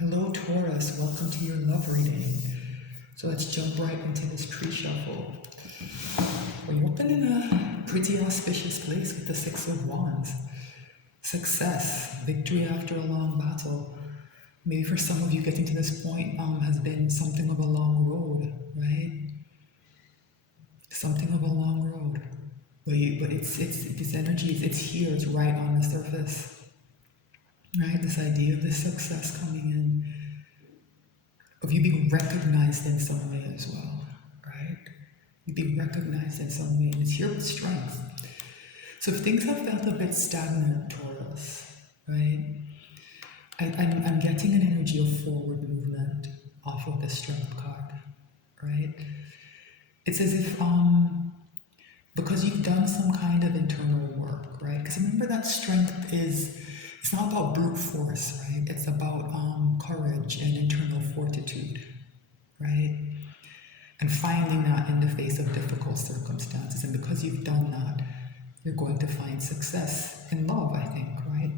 Hello, Taurus. Welcome to your love reading. So let's jump right into this tree shuffle. We're open in a pretty auspicious place with the Six of Wands. Success, victory after a long battle. Maybe for some of you, getting to this point has been something of a long road, right? Something of a long road. But it's this energy, it's here, it's right on the surface. Right? This idea of this success coming in, of you being recognized in some way as well, right? You being recognized in some way, and it's here with strength. So if things have felt a bit stagnant, Taurus, right? I'm getting an energy of forward movement off of the strength card, right? It's as if because you've done some kind of internal work, right? Because remember that strength it's not about brute force, right? It's about courage and internal fortitude, right? And finding that in the face of difficult circumstances. And because you've done that, you're going to find success in love, I think, right?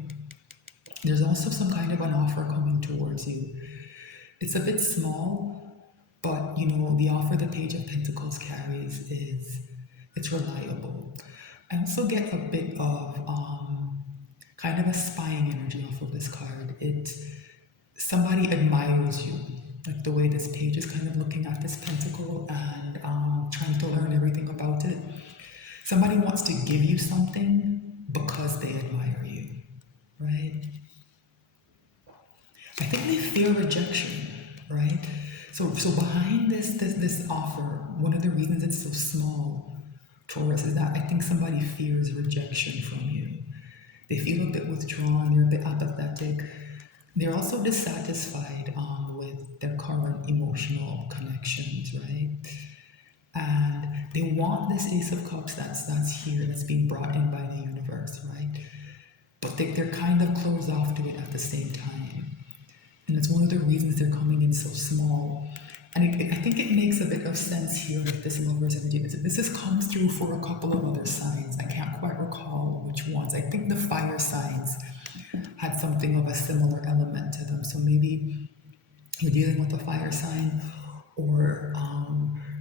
There's also some kind of an offer coming towards you. It's a bit small, but the offer the Page of Pentacles carries it's reliable. I also get a bit of kind of a spying energy off of this card. Somebody admires you, like the way this page is kind of looking at this pentacle and trying to learn everything about it. Somebody wants to give you something because they admire you, right? I think they fear rejection, right? So behind this offer, one of the reasons it's so small, Taurus, is that I think somebody fears rejection from you. They feel a bit withdrawn, they're a bit apathetic. They're also dissatisfied with their current emotional connections, right? And they want this Ace of Cups that's here, that's being brought in by the universe, right? But they're kind of closed off to it at the same time. And it's one of the reasons they're coming in so small. And I think it makes a bit of sense here with this Lover's energy. This has come through for a couple of other signs. I can't quite recall which ones. I think the fire signs had something of a similar element to them. So maybe you're dealing with a fire sign, or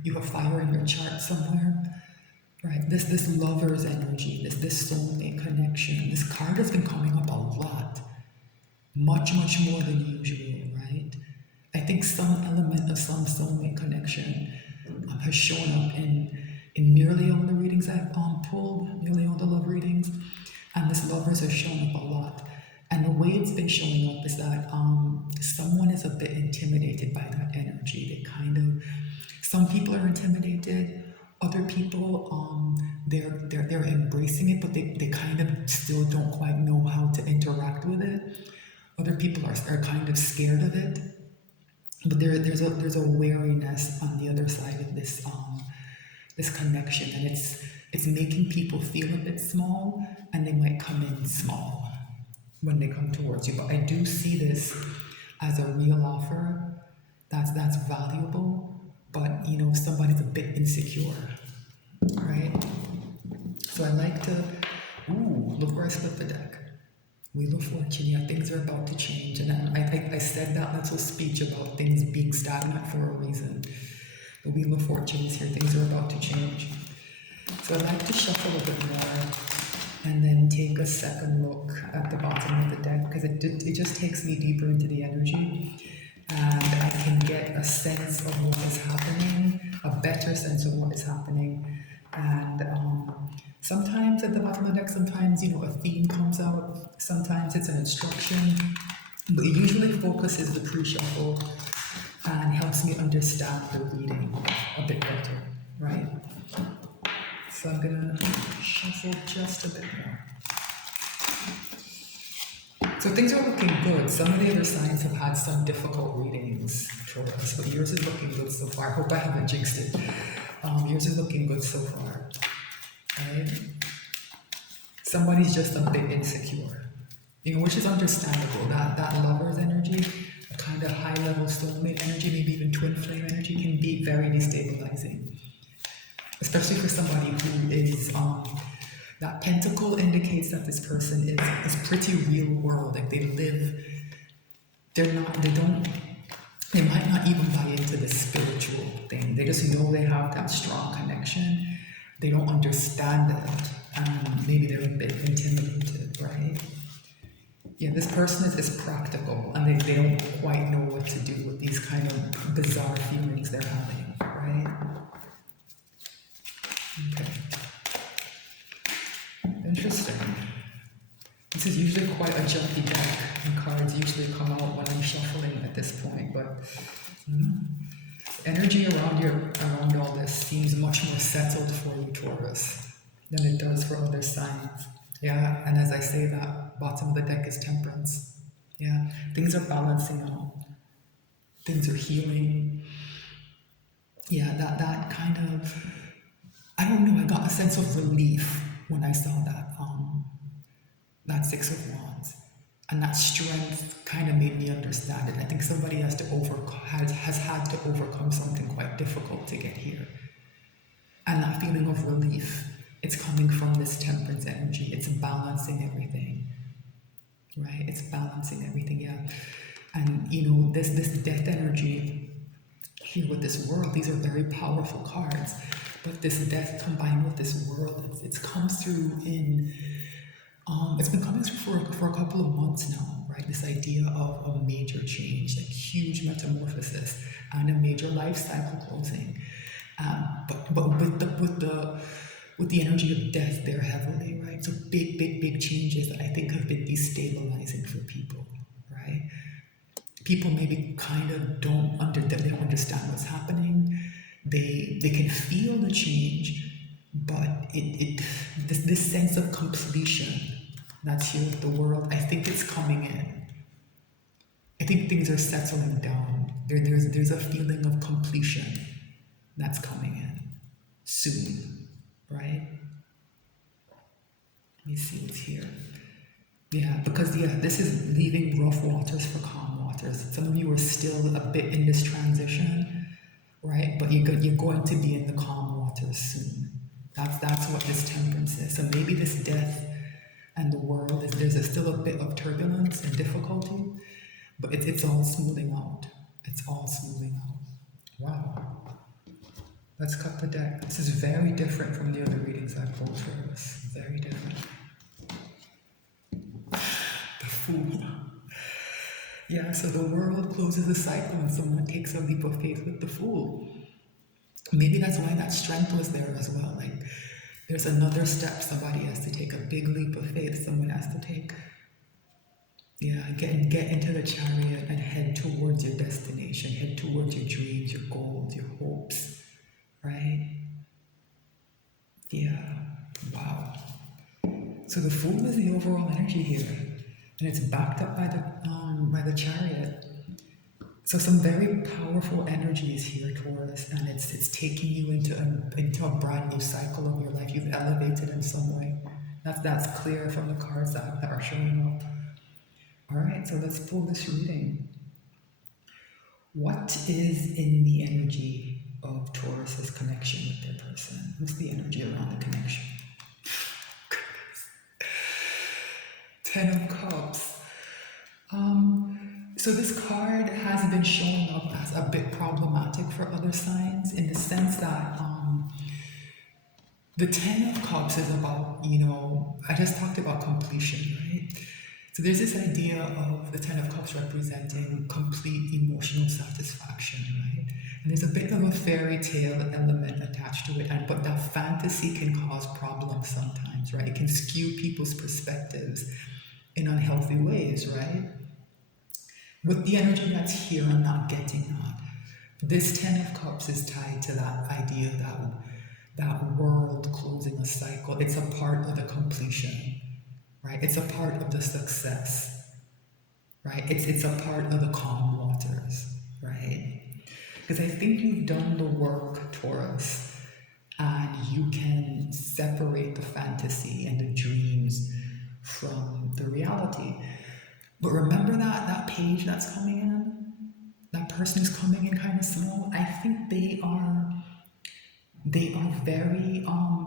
you have fire in your chart somewhere, right? This Lover's energy, this soulmate connection. This card has been coming up a lot, much more than usual, right? I think some element of some soulmate connection has shown up in nearly all the readings I've pulled, nearly all the love readings, and this Lovers has shown up a lot. And the way it's been showing up is that someone is a bit intimidated by that energy. Some people are intimidated, other people they're embracing it, but they kind of still don't quite know how to interact with it. Other people are kind of scared of it. But there's a wariness on the other side of this connection, and it's making people feel a bit small, and they might come in small when they come towards you. But I do see this as a real offer that's valuable, but somebody's a bit insecure, right? So I like to look where I split the deck. Wheel of Fortune, yeah, things are about to change. And I said that little speech about things being stagnant for a reason. The Wheel of Fortune is here, things are about to change. So I'd like to shuffle a bit more and then take a second look at the bottom of the deck, because it just takes me deeper into the energy, and I can get a sense of what is happening, a better sense of what is happening. And sometimes at the bottom of the deck, sometimes a theme comes out, sometimes it's an instruction, but it usually focuses the pre-shuffle and helps me understand the reading a bit better, right? So I'm gonna shuffle just a bit more. So things are looking good. Some of the other signs have had some difficult readings, Taurus, but yours is looking good so far. I hope I haven't jinxed it. Yours is looking good so far, right? Somebody's just a bit insecure, which is understandable. That Lover's energy, a kind of high-level soulmate energy, maybe even twin flame energy, can be very destabilizing, especially for somebody who is that pentacle indicates that this person is pretty real world. Like they live they might not even buy into the spiritual thing. They just know they have that strong connection. They don't understand it, and maybe they're a bit intimidated, right? Yeah, this person is practical, and they don't quite know what to do with these kind of bizarre feelings they're having, right? Okay. Interesting. This is usually quite a junky deck, and cards usually come out when I'm shuffling at this point, but energy around all this seems much more settled for you, Taurus, than it does for other signs. Yeah, and as I say that, bottom of the deck is Temperance. Yeah, things are balancing out. Things are healing. Yeah, that kind of, I don't know, I got a sense of relief when I saw that Six of Wands. And that strength kind of made me understand it. I think somebody has had to overcome something quite difficult to get here. And that feeling of relief, it's coming from this Temperance energy. It's balancing everything, right? It's balancing everything, yeah. And this Death energy here with this World, these are very powerful cards. But this Death combined with this World, it's come through in it's been coming through for a couple of months now, right? This idea of a major change, like huge metamorphosis and a major life cycle closing. But with the energy of death there heavily, right? So big changes that I think have been destabilizing for people, right? People maybe kind of they don't understand what's happening. They can feel the change, but this sense of completion that's here with the World, I think it's coming in. I think things are settling down. There's a feeling of completion that's coming in soon, right? Let me see what's here. Yeah, because this is leaving rough waters for calm waters. Some of you are still a bit in this transition, right? But you're going to be in the calm waters soon. That's what this Temperance is. So maybe this Death and the World there's still a bit of turbulence and difficulty, but it's all smoothing out. It's all smoothing out. Wow. Let's cut the deck. This is very different from the other readings I pulled for this. Very different. The Fool. Yeah, so the World closes a cycle and someone takes a leap of faith with the Fool. Maybe that's why that strength was there as well. Like, there's another step somebody has to take, a big leap of faith someone has to take. Yeah, get into the chariot and head towards your destination, head towards your dreams, your goals, your hopes, right? Yeah, wow. So the Fool is the overall energy here, and it's backed up by the chariot. So some very powerful energies here, Taurus, and it's taking you into a brand new cycle of your life. You've elevated in some way. That's clear from the cards that are showing up. All right, so let's pull this reading. What is in the energy of Taurus's connection with their person? What's the energy around the connection? Ten of Cups. So this card has been showing up as a bit problematic for other signs in the sense that the Ten of Cups is about, I just talked about completion, right? So there's this idea of the Ten of Cups representing complete emotional satisfaction, right? And there's a bit of a fairy tale element attached to it, but that fantasy can cause problems sometimes, right? It can skew people's perspectives in unhealthy ways, right? With the energy that's here, I'm not getting that. This Ten of Cups is tied to that idea that World closing a cycle. It's a part of the completion, right? It's a part of the success, right? It's a part of the calm waters, right? Because I think you've done the work, Taurus, and you can separate the fantasy and the dreams from the reality. But remember that page that's coming in? That person who's coming in kind of small? I think they are very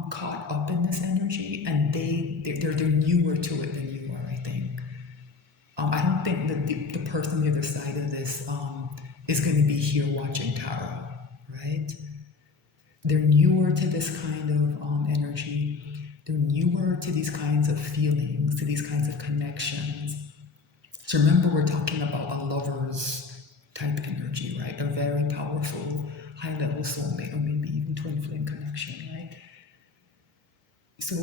caught up in this energy, and they're newer to it than you are, I think. I don't think that the person on the other side of this is going to be here watching tarot, right? They're newer to this kind of energy. They're newer to these kinds of feelings, to these kinds of connections. So remember, we're talking about a lover's type energy, right? A very powerful, high-level soulmate, or maybe even twin flame connection, right? So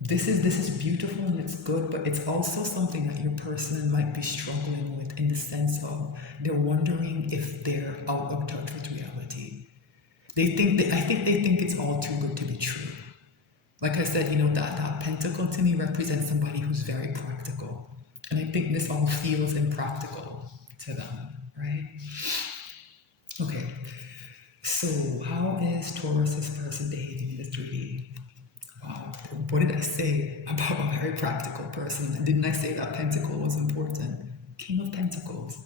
this is beautiful and it's good, but it's also something that your person might be struggling with in the sense of they're wondering if they're out of touch with reality. I think they think it's all too good to be true. Like I said, that pentacle to me represents somebody who's very practical. And I think this all feels impractical to them, right? Okay, so how is Taurus's person behaving in the 3D? Wow, what did I say about a very practical person? Didn't I say that pentacle was important? King of Pentacles,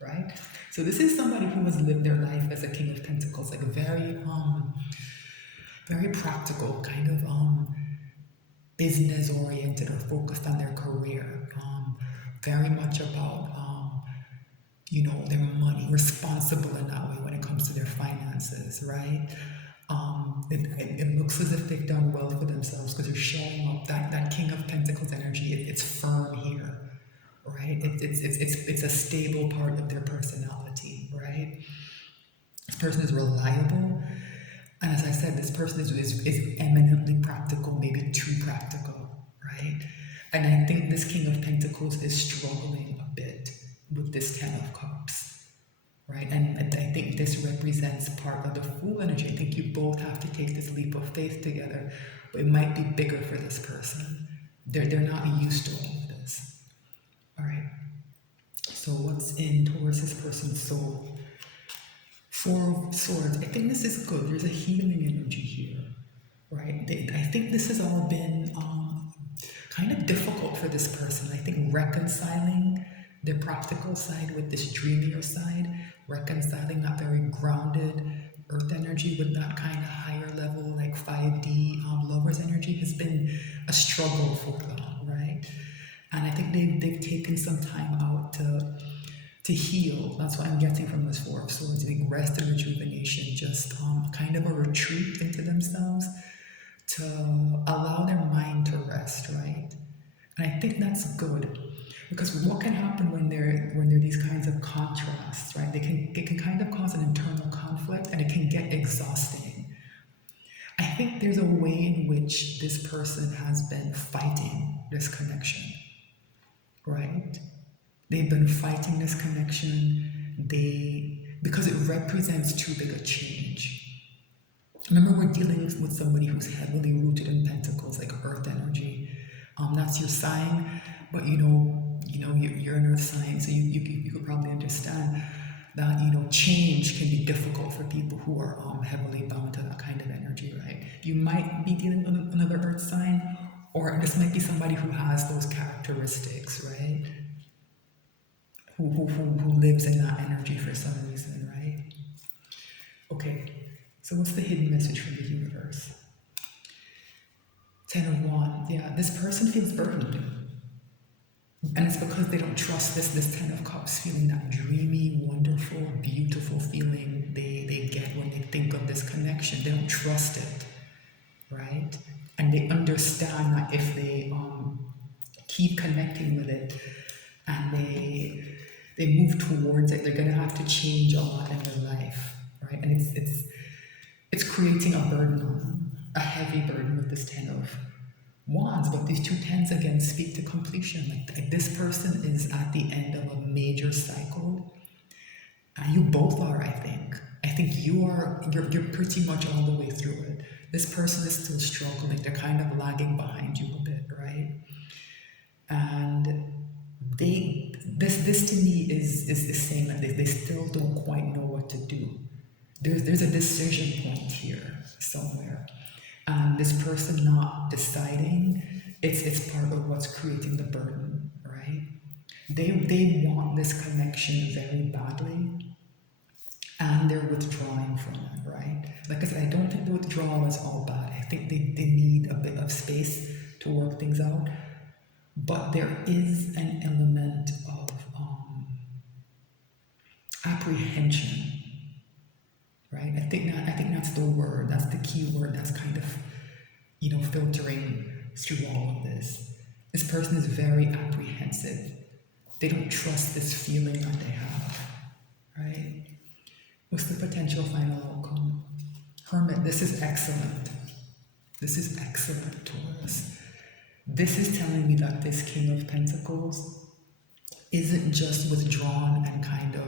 right? So this is somebody who has lived their life as a King of Pentacles, like a very practical, kind of business oriented or focused on their career. Very much about their money, responsible in that way when it comes to their finances, right? It looks as if they've done well for themselves because they're showing up. That King of Pentacles energy, it's firm here, right? It's a stable part of their personality, right? This person is reliable, and as I said, this person is eminently practical, maybe too practical, right? And I think this King of Pentacles is struggling a bit with this Ten of Cups, right? And I think this represents part of the Fool energy. I think you both have to take this leap of faith together, but it might be bigger for this person. They're not used to all of this. All right. So what's in Taurus's person's soul? Four of Swords. I think this is good. There's a healing energy here, right? I think this has all been kind of difficult for this person. I think reconciling their practical side with this dreamier side, reconciling that very grounded earth energy with that kind of higher level, like 5D lover's energy has been a struggle for them, right? And I think they've taken some time out to heal. That's what I'm getting from this Four of Swords. I think rest and rejuvenation, just kind of a retreat into themselves to allow their mind to rest, right? And I think that's good because what can happen when there are these kinds of contrasts, right? It can kind of cause an internal conflict and it can get exhausting. I think there's a way in which this person has been fighting this connection, right? They've been fighting this connection. Because it represents too big a change. Remember, we're dealing with somebody who's heavily rooted in Pentacles, like Earth energy. That's your sign, but you're an Earth sign, so you could probably understand that change can be difficult for people who are heavily bound to that kind of energy, right? You might be dealing with another Earth sign, or this might be somebody who has those characteristics, right? Who lives in that energy for some reason, right? Okay, so what's the hidden message from the universe? 10 of Wands, yeah, this person feels burdened. And it's because they don't trust this Ten of Cups feeling, that dreamy, wonderful, beautiful feeling they get when they think of this connection. They don't trust it, right? And they understand that if they keep connecting with it and they move towards it, they're going to have to change a lot in their life, right? And it's creating a burden on them, a heavy burden with this Ten of Wands. But these two tens again speak to completion. Like this person is at the end of a major cycle, and you both are. I think you're pretty much all the way through it. This person is still struggling. They're kind of lagging behind you a bit, right? And this to me is saying that they still don't quite know what to do. There's a decision point here somewhere. And this person not deciding, it's part of what's creating the burden, right? They want this connection very badly, and they're withdrawing from it, right? Like I said, I don't think the withdrawal is all bad. I think they need a bit of space to work things out. but there is an element of apprehension, right? I think that's the word. That's the key word. That's kind of filtering through all of this. This person is very apprehensive. They don't trust this feeling that they have, right? What's the potential final outcome? Hermit, this is excellent. This is excellent, Taurus. This is telling me that this King of Pentacles isn't just withdrawn and kind of,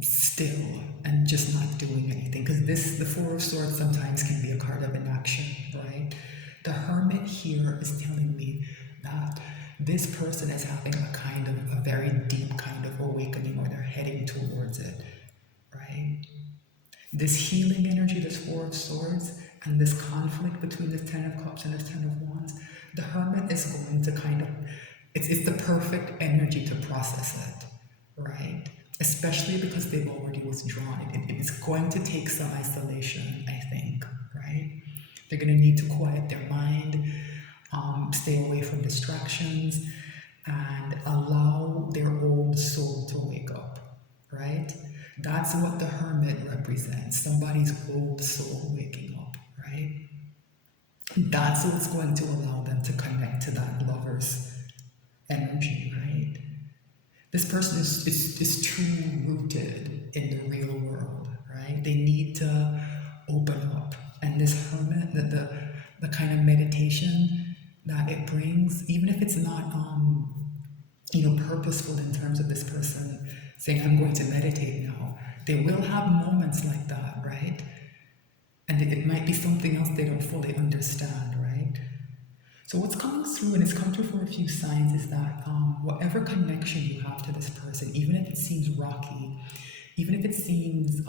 still and just not doing anything. Because the Four of Swords sometimes can be a card of inaction, right? The Hermit here is telling me that this person is having a very deep kind of awakening, or they're heading towards it, right? This healing energy, this Four of Swords, and this conflict between this Ten of Cups and this Ten of Wands, the Hermit is going to it's the perfect energy to process it, right? Especially because they've already withdrawn. It's going to take some isolation, I think, right? They're going to need to quiet their mind, stay away from distractions, and allow their old soul to wake up, right? That's what the Hermit represents, somebody's old soul waking up, right? That's what's going to allow them to connect to that lover's energy, right? This person is too rooted in the real world, right? They need to open up. And this Hermit, the kind of meditation that it brings, even if it's not purposeful in terms of this person saying, I'm going to meditate now, they will have moments like that, right? And it might be something else they don't fully understand, right? So what's coming through, and it's come through for a few signs, is that whatever connection you have to this person, even if it seems rocky, even if it seems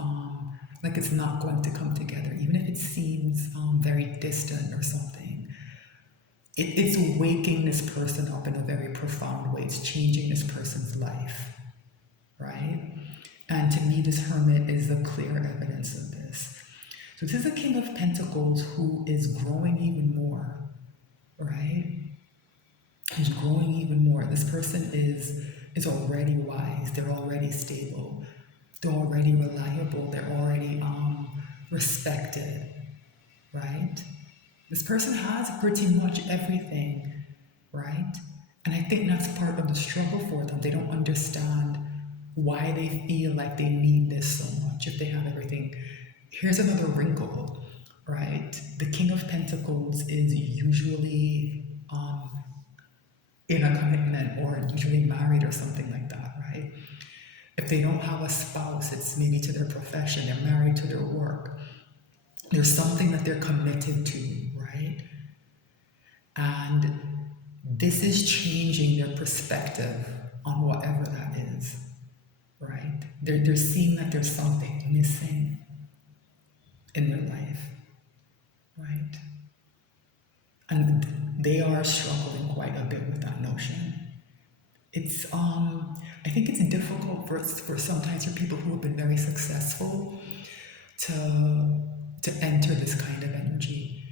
like it's not going to come together, even if it seems very distant or something, it's waking this person up in a very profound way. It's changing this person's life, right? And to me, this Hermit is a clear evidence of this. So this is a King of Pentacles who is growing even more, right? Who's growing even more. This person is already wise. They're already stable. They're already reliable. They're already respected, right? This person has pretty much everything, right? And I think that's part of the struggle for them. They don't understand why they feel like they need this so much if they have everything. Here's another wrinkle, right? The King of Pentacles is usually in a commitment or usually married or something like that, right? If they don't have a spouse, it's maybe to their profession, they're married to their work. There's something that they're committed to, right? And this is changing their perspective on whatever that is, right? They're seeing that there's something missing in their life, right? And they are struggling quite a bit with that notion. It's I think it's difficult for sometimes for people who have been very successful to enter this kind of energy.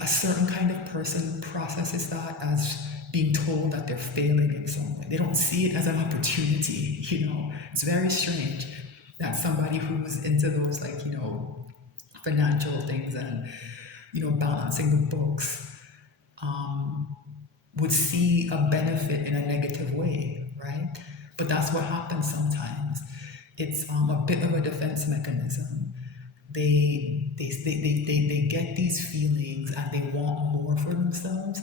A certain kind of person processes that as being told that they're failing in some way. They don't see it as an opportunity, It's very strange that somebody who's into those financial things and balancing the books would see a benefit in a negative way, right? But that's what happens sometimes. It's a bit of a defense mechanism. They get these feelings and they want more for themselves,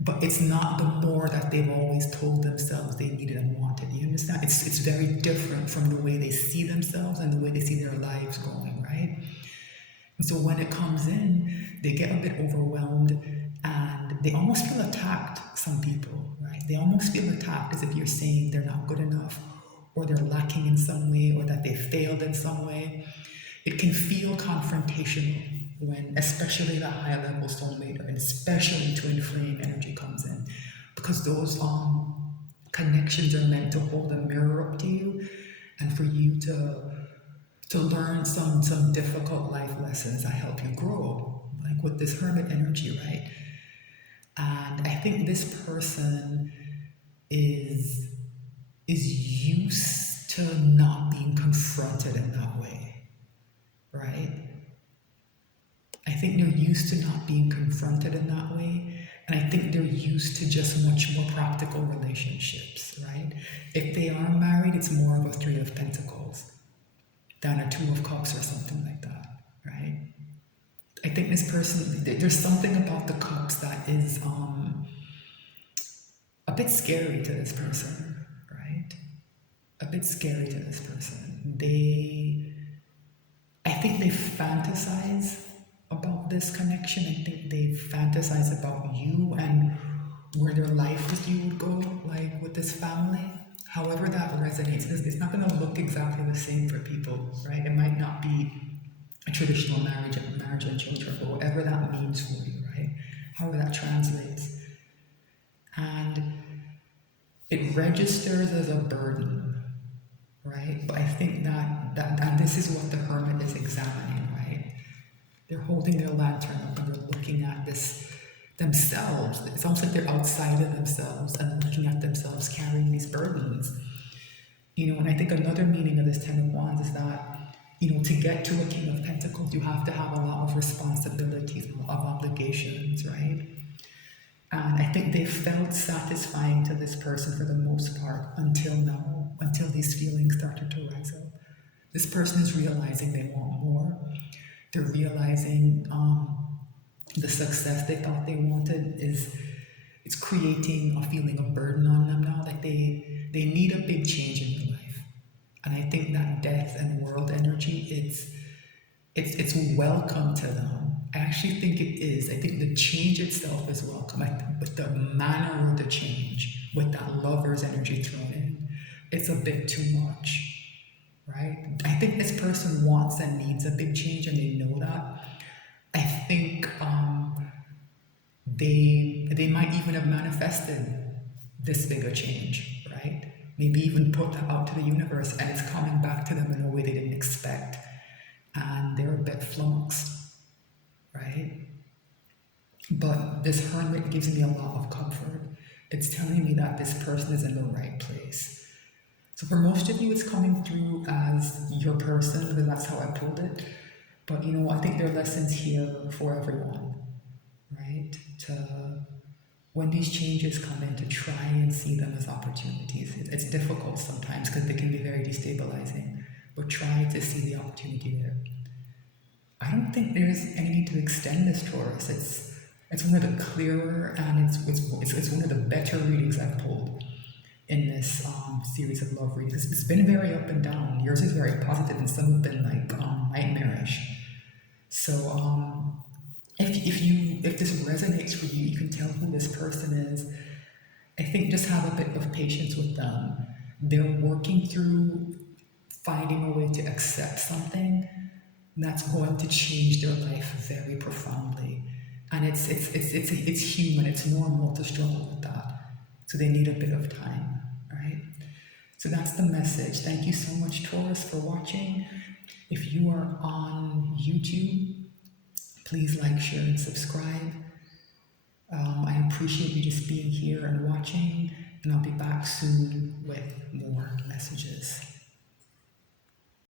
but it's not the more that they've always told themselves they needed and wanted. You understand? It's very different from the way they see themselves and the way they see their lives going, right? And so when it comes in, they get a bit overwhelmed and they almost feel attacked, some people, right? They almost feel attacked as if you're saying they're not good enough or they're lacking in some way or that they failed in some way. It can feel confrontational when, especially the high level soulmate and especially twin flame energy comes in, because those connections are meant to hold a mirror up to you and for you to learn some difficult life lessons that help you grow, like with this Hermit energy, right? And I think this person is used to not being confronted in that way, right? I think they're used to not being confronted in that way. And I think they're used to just much more practical relationships, right? If they are married, it's more of a Three of Pentacles than a Two of Cups or something like that, right? I think this person, there's something about the cups that is a bit scary to this person, right? A bit scary to this person. I think they fantasize about this connection. I think they fantasize about you and where their life with you would go, like with this family. However that resonates, it's not going to look exactly the same for people, right? It might not be a traditional marriage and children, but whatever that means for you, right? However that translates. And it registers as a burden, right? But I think that this is what the hermit is examining, right? They're holding their lantern up and they're looking at this themselves. It's almost like they're outside of themselves and looking at themselves carrying these burdens. And I think another meaning of this Ten of Wands is that, to get to a King of Pentacles, you have to have a lot of responsibilities, of obligations, right? And I think they felt satisfying to this person for the most part until now, until these feelings started to rise up. This person is realizing they want more. They're realizing the success they thought they wanted it's creating a feeling of burden on them now. Like they need a big change in their life. And I think that death and world energy, it's welcome to them. I actually think it is. I think the change itself is welcome. But the manner of the change, with that lover's energy thrown in, it's a bit too much, right? I think this person wants and needs a big change, and they know that. I think they might even have manifested this bigger change, right? Maybe even put that out to the universe, and it's coming back to them in a way they didn't expect, and they're a bit flummoxed, right? But this hermit gives me a lot of comfort. It's telling me that this person is in the right place. So for most of you, it's coming through as your person, because that's how I pulled it. But I think there are lessons here for everyone, right? When these changes come in, to try and see them as opportunities. It's difficult sometimes because they can be very destabilizing, but try to see the opportunity there. I don't think there's any need to extend this, Taurus. It's one of the clearer and it's one of the better readings I've pulled in this series of love readings. It's been very up and down. Yours is very positive, and some have been like nightmarish. So if this resonates with you, you can tell who this person is. I think just have a bit of patience with them. They're working through finding a way to accept something that's going to change their life very profoundly. And it's human, it's normal to struggle with that. So they need a bit of time, right? So that's the message. Thank you so much, Taurus, for watching. If you are on YouTube, please like, share, and subscribe. I appreciate you just being here and watching, and I'll be back soon with more messages.